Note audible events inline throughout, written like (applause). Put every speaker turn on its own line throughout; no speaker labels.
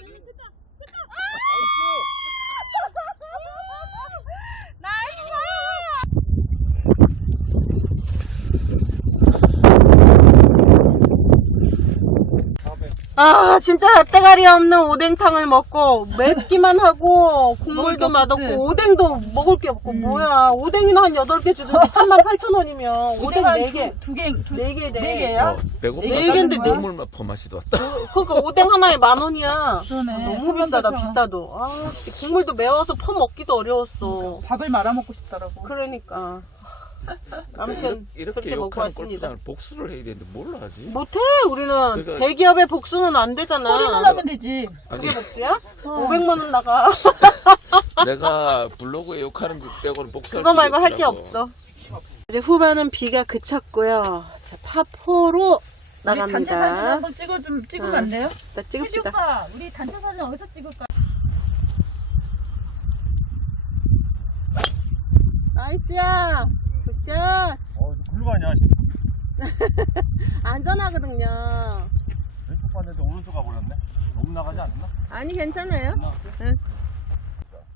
Hallelujah. 아 진짜 때가리 없는 오뎅탕을 먹고 맵기만 하고 국물도 맛없고 오뎅도 먹을 게 없고 뭐야 오뎅이나 한 8개 주든지 38,000원이면 오뎅 4개
두 개, 두,
4개
네
네
개야?
어, 배고파.
네 개인데 네-
국물만 퍼마시도 왔다.
그러니까 오뎅 하나에 만 원이야
그러네.
너무 비싸다 비싸도 아 씨, 국물도 매워서 퍼 먹기도 어려웠어
밥을 말아 먹고 싶더라고.
그러니까 아무튼
이렇게
그렇게 먹고
욕하는
왔습니다
골프장을 복수를 해야 되는데 뭘 하지?
못해 우리는
그러니까-
대기업의 복수는 안 되잖아
소리만 하면 되지.
아니
그게 복수야? 500만 원 나가 (laughs)
내가 블로그에 욕하는 거 빼고는 복수할
그거 말고 할 게. 없어. 이제 후반은 비가 그쳤고요. 자, 파포로
우리 단체 사진
나갑니다.
한번 찍어 좀 찍으면
응.
안 돼요?
자,
혜지
찍읍시다.
오빠, 우리 단체 사진 어디서 찍을까?
나이스야. 굿샷.
어, 글로 가냐? (laughs)
안전하거든요.
왼쪽 봤는데 오른쪽 가버렸네. 너무 나가지 않나?
아니, 괜찮아요.
나갔어?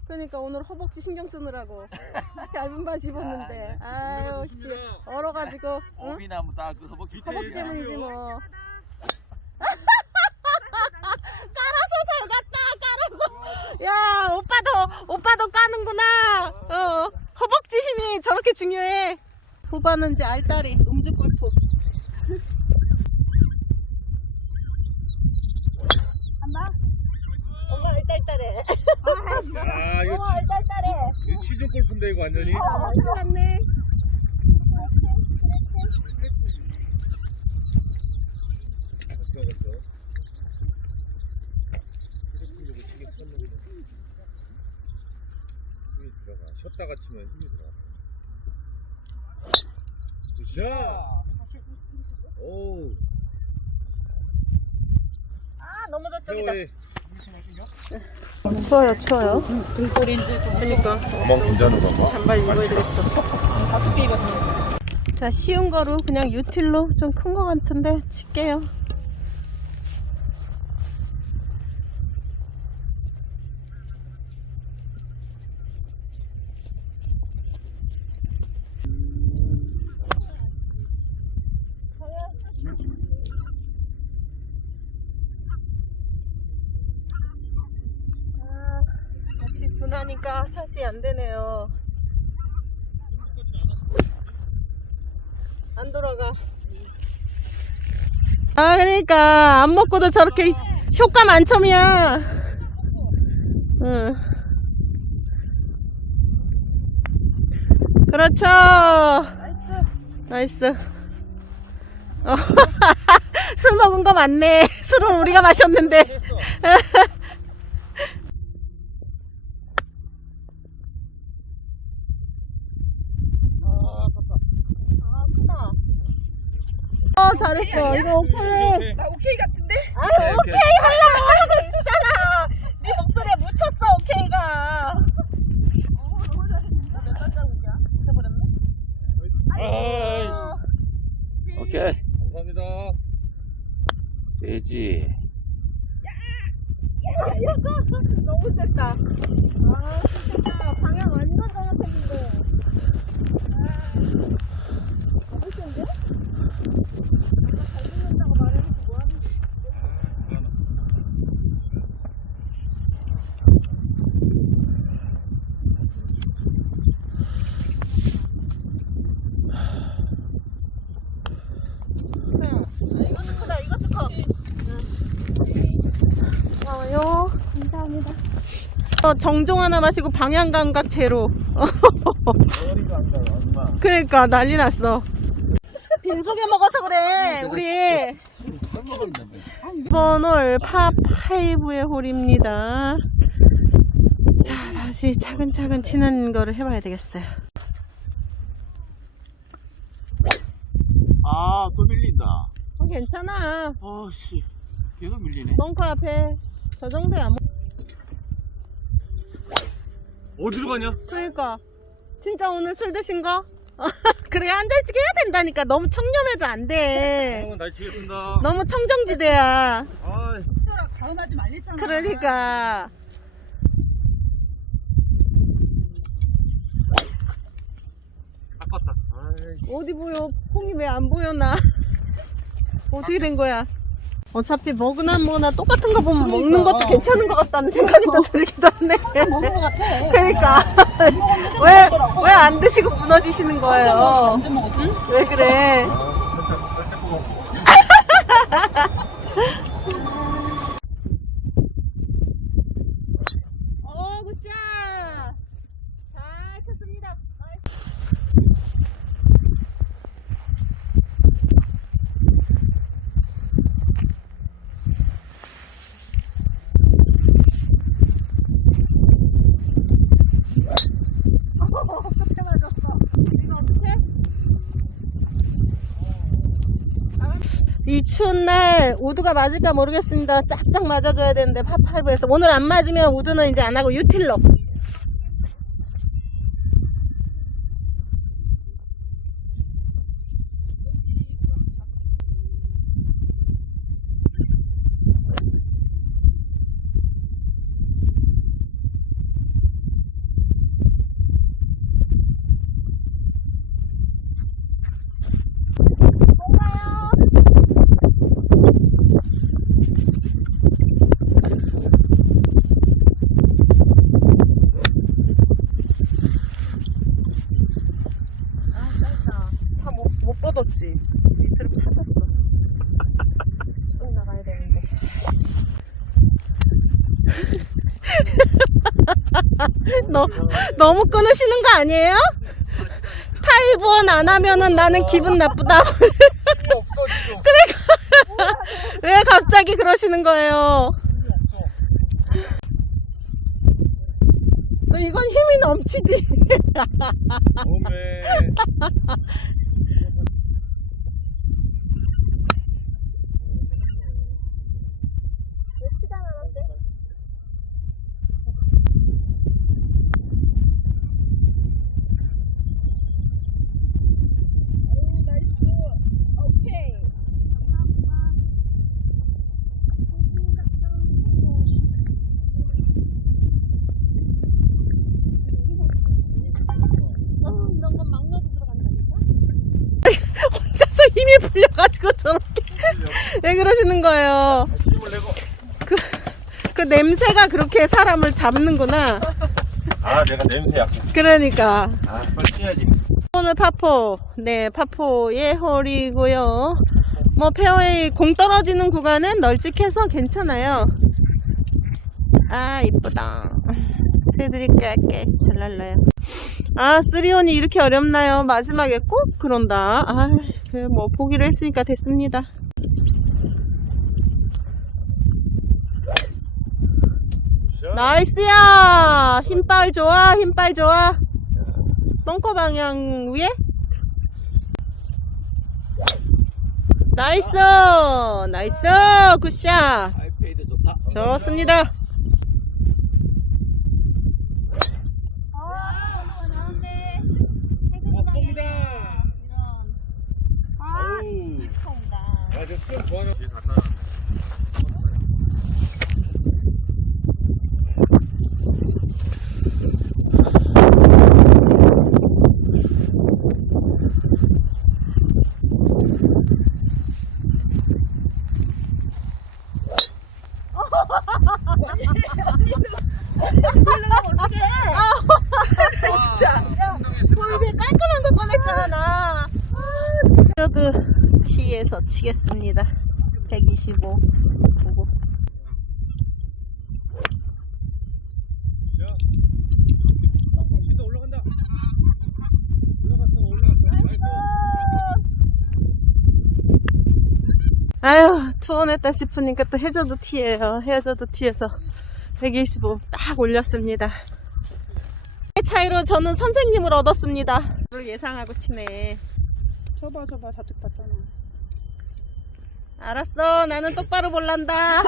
그러니까 오늘 허벅지 신경 쓰느라고. (laughs) 얇은 바지 입었는데. 아유, 씨. 얼어가지고. 응?
오미나무 딱그 허벅지
허벅지 때문이지 뭐. (laughs) 깔아서 잘 갔다 깔아서 야 오빠도 오빠도 까는구나 어 허벅지 힘이 저렇게 중요해. 후반은 이제 알다리 음주 골프. 엄마? 엄마 알딸딸해.
아, 이거
엄마 알딸딸해.
치, 이거 치즈 골프인데 이거 완전히.
맞네
들어갔어. 힘이 들어가. 치면 힘이 들어가. 굿샷! 오,
아, 너무 저쪽이다.
추워요 추워요.
등골인데 좀
그러니까.
가만 괜찮은 거
잠발 입어야 되겠어.
다섯 개 입었네.
자 쉬운 거로 그냥 유틸로 좀 큰 거 같은데 칠게요 역시 분하니까 샷이 안 되네요 안 돌아가. 아, 그러니까 안 먹고도 저렇게 효과 만점이야. 응. 그렇죠. 나이스. 어, (laughs) 술 먹은 거 맞네. 술은 우리가 마셨는데. 어, 잘했어. 이거 오케이.
나 오케이 같은데?
아,
오케이, 오케이.
오케이 하려고 하고 있잖아. 네 목소리에 묻혔어, 오케이가.
어, 너무 잘했는데? 몇 발자국이야? 잊어버렸네?
아,
오케이.
감사합니다.
돼지.
너무 셌다. 아, 진짜 방향 완전 정확했는데. 너무 센데? 아까 잘 듣는다고 말해놓고 뭐하는 거야? 이것도 크다, 이것도 커. 고마워요. 감사합니다. 어, 정종 하나 마시고 방향 감각 제로. 그러니까 난리 났어. (laughs) 빈속에 먹어서 그래. 우리
설먹고 있는데.
이번 홀 파5의 홀입니다. 자, 다시 차근차근 치는 거를 해봐야 되겠어요.
아, 또 밀린다.
어, 괜찮아.
어, 씨. 계속 밀리네.
벙커 앞에 저 정도야. 뭐.
어디로 가냐?
그러니까 진짜 오늘 술 드신 거? (laughs) 그래 한 잔씩 해야 된다니까. 너무 청렴해도 안 돼.
한번 다시 치겠습니다.
너무 청정지대야.
아,
다음하지 말랬잖아.
그러니까.
아깝다. 아이,
어디 보여? 폼이 왜 안 보여 나? (laughs) 어떻게 된 거야? 어차피 먹으나 뭐나 똑같은 거 보면 먹는 것도 괜찮은 것 같다는 생각이 또 들기도 하네.
먹은 것 같아.
그러니까 왜 왜 안 드시고 무너지시는 거예요?
언제 먹었지?
왜 그래? (laughs)
아, 살짝, 살짝 먹어.
어 굿샷! 잘 쳤습니다.
어떻게 맞았어? 이거 어떻게?
이 추운 날 우드가 맞을까 모르겠습니다. 짝짝 맞아줘야 되는데 파5에서 오늘 안 맞으면 우드는 이제 안 하고 유틸로. 다못 못 뻗었지. 밑으로 파졌어. 쭉 나가야 되는데. 너 너무 끊으시는 거 아니에요? 파이브 원 안 하면은 나는 기분 나쁘다.
지금.
왜 갑자기 그러시는 거예요? 너 이건 힘이 넘치지.
몸에.
이런 건 막 넣어도 들어간다니까? 혼자서 힘이 풀려가지고 저렇게 왜 그러시는 거예요? 그, 그 냄새가 그렇게 사람을 잡는구나.
아, 내가 냄새 약했어.
그러니까
아, 빨리 찌야지.
오늘 파포 네 파포의 홀이고요. 뭐 페어웨이 공 떨어지는 구간은 널찍해서 괜찮아요. 아 이쁘다. 새들이 깨깨 잘 날라요. 아 쓰리온이 이렇게 어렵나요? 마지막에 꼭 그런다. 아그뭐 포기를 했으니까 됐습니다. 나이스야 힘빨 좋아 힘빨 좋아 벙커 방향 위에 나이스 나이스 굿샷
아이페이드 좋다.
좋습니다
아, 나는데.
뽕다.
아.
아, 저 수영 좋아하는. 뒤에 갔다.
어떻게
진짜 볼비 깔끔한 거 꺼냈잖아 나 저도 T에서 치겠습니다. 125 보고. 아유 투혼했다 싶으니까 또 해저드 T에요. 해저드 T에서 125 딱 올렸습니다. 차이로 저는 선생님을 얻었습니다. 를 예상하고 치네
저봐, 저봐, 좌측 봤잖아.
알았어 나는 똑바로 볼란다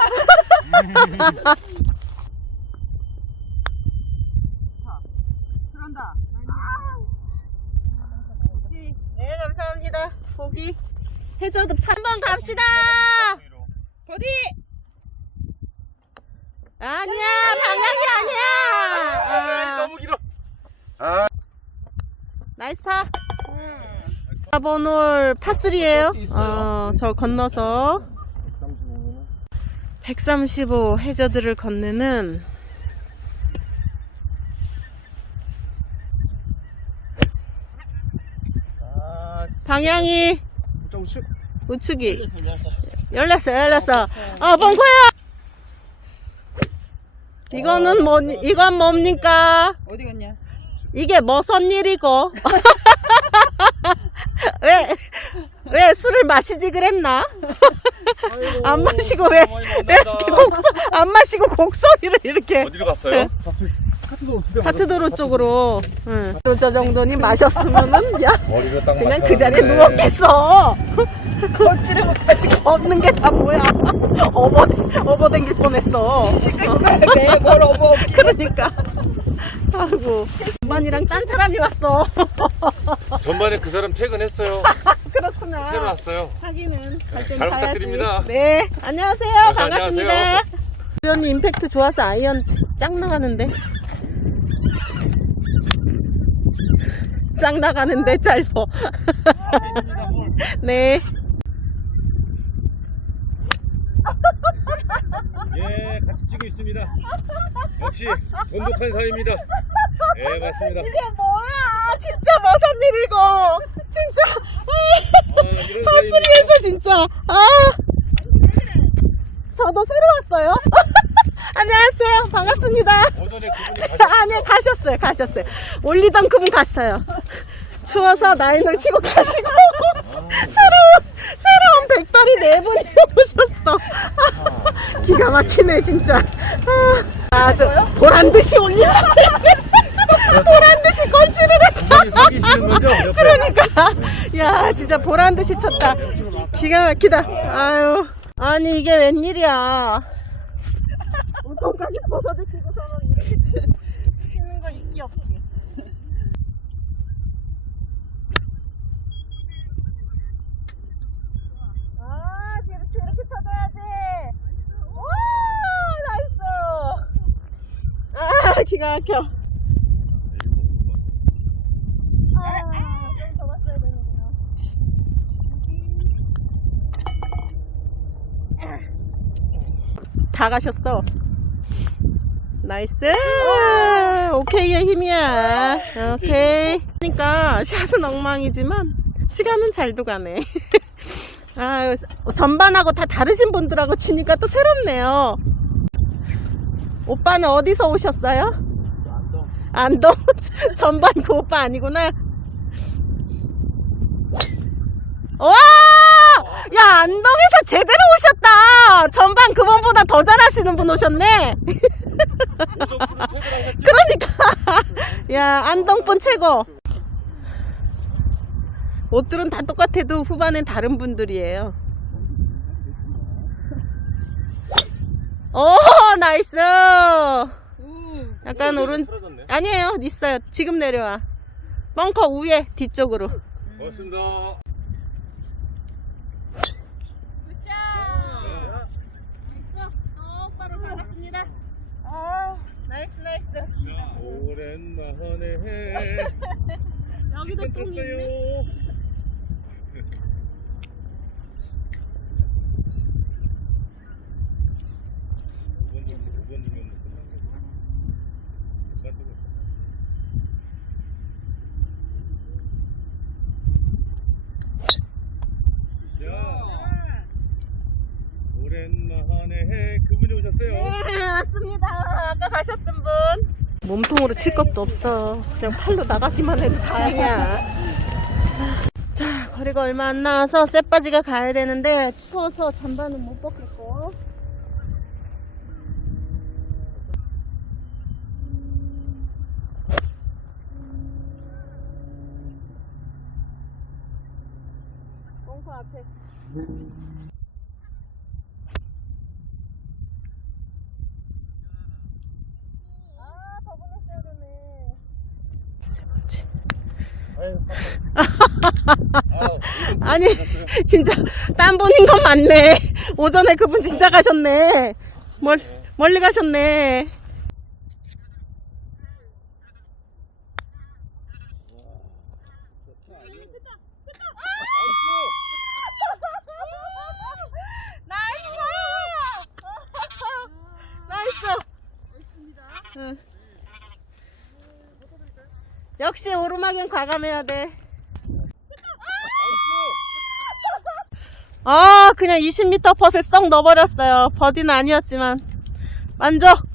그런다.
네 감사합니다 보기 해저드 한번 갑시다 버디 아니야, 방향이 아니야. 아,
너무 길어. 아,
나이스 파. 4번 홀 파3에요. 어, 저 건너서. 135 해저드를 건너는
아,
방향이. 우측이. 열렸어 열렸어 어 벙커야! 이거는 뭐 이건 뭡니까?
어디 갔냐?
이게 무슨 일이고 (laughs) 왜 왜 술을 마시지 그랬나 안 마시고 왜, 왜 이렇게 곡소 안 마시고 곡소리를 이렇게
어디로 갔어요? 카트도
하트도로 쪽으로 응. 저 정도니 마셨으면은 야
머리를 딱
그냥 그 자리에 누워 뺐어. 걷지를 못하지. 걷는 게 다 뭐야. 업어, 업어댕길 뻔했어.
지금 가야 돼. 뭘 어머.
그러니까. 아이고. 엄마니랑 딴 사람이 왔어. (laughs)
전반에 그 사람 퇴근했어요. (laughs)
그렇구나.
새로 왔어요.
하기는 갈 때는
잘
가야지.
부탁드립니다.
네. 안녕하세요.
네,
반갑습니다.
안녕하세요.
주연이 임팩트 좋아서 아이언 짱 나가는데. 짱 나가는데 짧어. (laughs) 네.
예, 같이 치고 있습니다. 역시 돈독한 사이입니다. 예, 맞습니다.
이게 뭐야? 진짜 머선 일이고. 진짜.
아,
파스리에서 진짜. 아. 저도 새로 왔어요. (laughs) 안녕하세요. 반갑습니다.
오전에 그분이 (laughs) 가셨
아, 네, 가셨어요. 가셨어요. 올리던 그분 갔어요. 추워서 나인을 치고 가시고 (laughs) 새로운 새로운 백달이 네 분이 오셨어. 아, 기가 막히네 진짜. 아, 아주 보란 듯이 올려. 보란 듯이 꼴찌를 했다. 그러니까 야 진짜 보란 듯이 쳤다. 기가 막히다. 아유 아니 이게 웬일이야. 우통까지 치는 거 있기 없게. 아 이렇게 쳐줘야지. 오 나이스. 아 기가 막혀. 다 가셨어. 나이스. 오케이의 힘이야. 오케이. 그러니까 샷은 엉망이지만 시간은 잘도 가네. 아, 전반하고 다 다르신 분들하고 치니까 또 새롭네요. 오빠는 어디서 오셨어요? 안동. (laughs) 전반 그 오빠 아니구나. 와! 야, 안동에서 제대로 오셨다! 전반 그분보다 더 잘하시는 분 오셨네? (laughs) 그러니까! (laughs) 야, 안동분 최고! 옷들은 다 똑같아도 후반엔 다른 분들이에요. 오, 나이스! 약간 오른. 아니에요, 있어요. 지금 내려와. 벙커 위에, 뒤쪽으로.
고맙습니다.
똑바로 잡았습니다. 아, 나이스 나이스.
자, 오랜만에 (laughs)
여기도 똥이 있네.
떴어요. 오셨어요.
네. 몸통으로 칠 것도 없어. 그냥 팔로 나가기만 해도 다행이야. 자, 거리가 얼마 안 나와서 쌔바지가 가야 되는데 추워서 잠바는 못 벗겠고. 벙커 앞에. 아, 더 보냈어야 되네. (laughs) 아니, 진짜 땀 보는 건 맞네. 오전에 그분 진짜 가셨네. 뭘 멀리 가셨네. 나이스! 나이스! 응. 역시 오르막엔 과감해야 돼. 아, 그냥 20m 펫을 썩 넣어버렸어요. 버디는 아니었지만. 만족!